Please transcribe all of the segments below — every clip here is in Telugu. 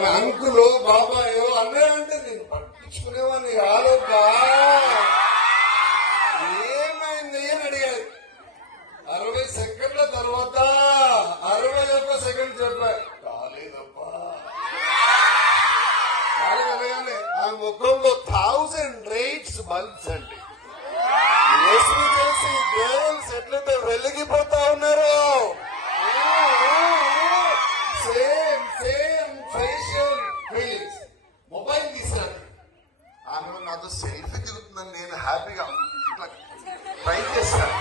ఆమె అంకులు బాబాయో అన్నీ అంటే నేను పట్టించుకునేవాడిని కాదబ్బా. ఏమైంది అని అడిగాడు. 60 సెకండ్ల తర్వాత 61 సెకండ్ చెప్పా కాలేదబ్బా. కాలేదనగానే ఆ ముఖంలో 1000 రైట్స్ బల్బ్స్ అండి. తెలిసి గర్ల్స్ ఎట్లయితే వెలిగిపోతా ఉన్నారు. Same same facial feelings. Mobile తీసినట్టు ఆమె నాతో సెల్ఫీ దిగుతుందని నేను హ్యాపీగా ఇట్లా ట్రై చేశాను.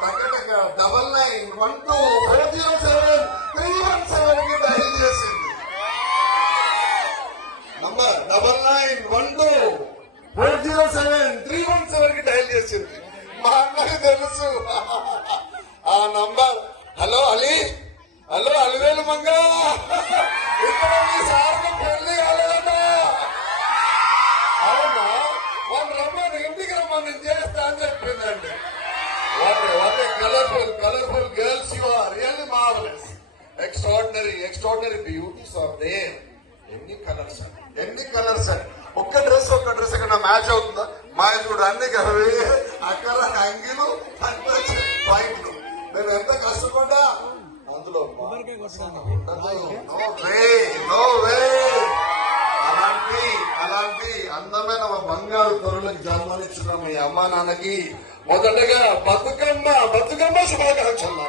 9912407317 కి డైల్ చేసింది. నంబర్ 9912407317 కి డైల్ చేసింది. మా అన్నకి తెలుసు ఆ number. Hello Ali, hello Alivelu Manga, ఇక్కడ మీ సార్కి పెళ్లి కాలేదట. అవునా, వాళ్ళు రమ్మని ఇంటికి రమ్మని చేస్తా అని చెప్పిందండి. What a colorful girls you are. Really marvelous. Extraordinary beauties are there. ఎన్ని కలర్స్ అండి. ఒక్క డ్రెస్ అక్కడ మ్యాచ్ అవుతుందా? మా చూడు అన్ని అక్కడ అంగిలు పాయింట్లు. మేము ఎంత కష్టపడ్డా అందులో నో వే. అలాంటి అందమైన బంగారు తొరలకు జన్మనిచ్చిన మీ అమ్మా నాన్నకి మొదటగా బతుకమ్మ శుభాకాంక్షలు.